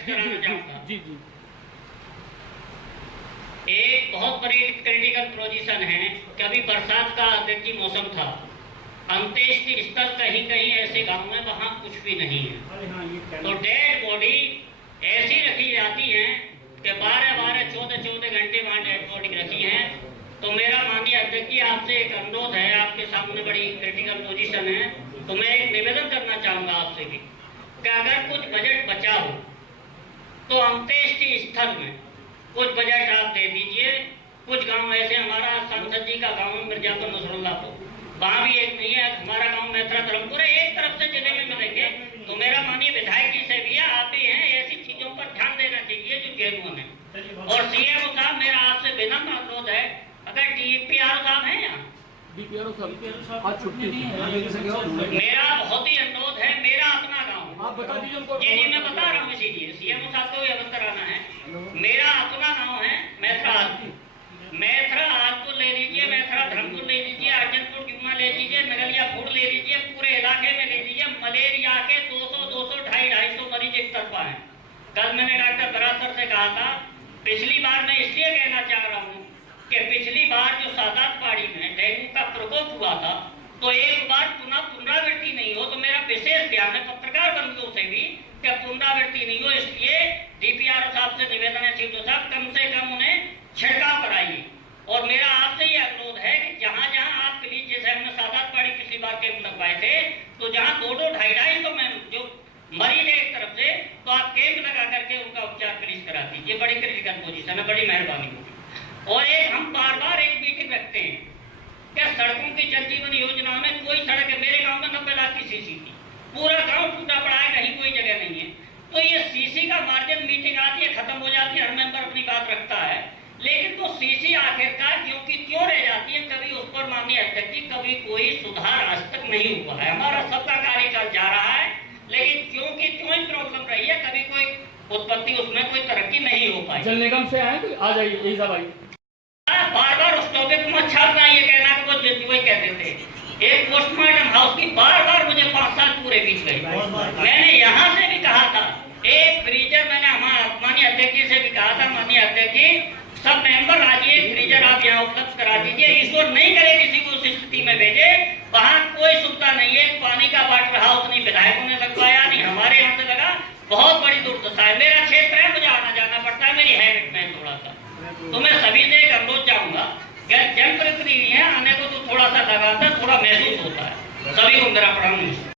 Address कराना चाहूँगा। जी जी। एक बहुत बड़ी क्रिटिकल पोजीशन है कि अभी बरसात का देखिए मौसम था, अंत्येष्टि स्थल कहीं कहीं ऐसे गाँव में वहाँ कुछ भी नहीं है, तो डेड बॉडी ऐसी रखी जाती है कि 12-12, 14-14 घंटे वहाँ डेड बॉडी रखी है। तो मेरा माननीय अध्यक्ष जी आपसे एक अनुरोध है, आपके सामने बड़ी क्रिटिकल पोजीशन है, तो मैं एक निवेदन करना चाहूँगा आपसे भी कि अगर कुछ बजट बचा हो तो अंत्येष्टि स्थल में कुछ बजट आप दे दीजिए। कुछ गांव ऐसे, हमारा सांसद जी का गांव मिर्जापुर नसरुल्लापुर, वहाँ भी एक नहीं है, हमारा गांव मैथरा धर्मपुर है, एक तरफ से जिले में मिलेंगे। तो मेरा माननीय विधायक जी से भी आप भी हैं, ऐसी चीजों पर ध्यान देना चाहिए जो जेनुइन है। और सीएमओ साहब, मेरा आपसे विनम्र अनुरोध है, अगर डीपीआर साहब हैं यहाँ, डीपीआर साहब आज छुट्टी है, मेरा बहुत ही अनुरोध है, मेरा अपना गाँव आप बता दीजिए उनको। जी मैं बता रहा हूँ, इसीलिए सीएमओ साहब को भी अवगत कराना है। मेरा अपना गांव है मैथरा आदपुर, मैथरा आदपुर ले लीजिए, मैथरा धर्मपुर ले लीजिए, अर्जनपुर जुम्मा ले लीजिए, नगलियापुर ले लीजिए, पूरे इलाके में ले लीजिए, मलेरिया के 200, 250 मरीज एक तरफा है। कल मैंने डॉक्टर बरासर से कहा था, पिछली बार मैं इसलिए कहना चाह रहा हूँ कि पिछली बार जो सादात पहाड़ी में डेंगू का प्रकोप हुआ था, तो एक बार पुनरावृत्ति नहीं हो, तो मेरा विशेष ध्यान है पत्रकार बंधुओं से भी कि पुनरावृत्ति नहीं हो, इसलिए डीपीआर साहब से निवेदन है, सीटों साहब कम से कम उन्हें छिड़काव कराइए। और मेरा आपसे ये अनुरोध है कि जहाँ जहाँ आप प्लीज, जैसे हमने सादात पहाड़ी पिछली बार कैंप लगवाए थे, तो जहाँ 2-2, 250 में जो मरीज है एक तरफ से, तो आप कैंप लगा करके उनका उपचार प्लीज करा दीजिए। बड़ी क्रिटिकल पोजीशन है, बड़ी मेहरबानी होगी। और एक हम बार-बार एक मीटिंग रखते हैं, क्या सड़कों की जल जीवन योजना में कोई सड़क है, मेरे गांव में 90 लाख की सीसी थी, पूरा गांव टूटा पड़ा है, कहीं कोई जगह नहीं है। तो ये सीसी का मार्जिन, मीटिंग आती है, खत्म हो जाती है, हर मेंबर अपनी बात रखता है, लेकिन तो सीसी आखिरकार क्यों रह जाती है, कभी उस पर माननीय अध्यक्ष जी कभी कोई सुधार आज तक नहीं हुआ है। हमारा सबका कार्यकाल जा रहा है, लेकिन क्यों ही प्रॉब्लम रही है, कभी कोई उत्पत्ति, उसमें कोई तरक्की नहीं हो पाई। जल निगम से आए तो आ जाइए, यही सब आइए। बार-बार उस टॉपिक में छापना, ये कहना कि वो कहते थे, एक पोस्टमार्टम हाउस की बार-बार मुझे 5 साल पूरे बीत गए। मैंने यहाँ से भी कहा था, एक फ्रीजर, मैंने हमारे माननीय अध्यक्ष जी से भी कहा था, माननीय अध्यक्ष जी सब मेंबर आइए, एक फ्रीजर आप यहाँ उपलब्ध करा दीजिए। ईश्वर नहीं करे किसी को उस स्थिति में भेजे, वहाँ कोई सुविधा नहीं है, पानी का वाटर हाउस नहीं विधायकों ने लगवाया, नहीं हमारे यहाँ से लगा, बहुत बड़ी दुर्दशा है। मेरा क्षेत्र है, मुझे आना जाना पड़ता है, मेरी हैबिट में थोड़ा सा, तो मैं सभी से एक अनुरोध चाहूंगा, जनप्रतिनिधि है, आने को तो थोड़ा सा लगाता, थोड़ा महसूस होता है। सभी को मेरा प्रणाम।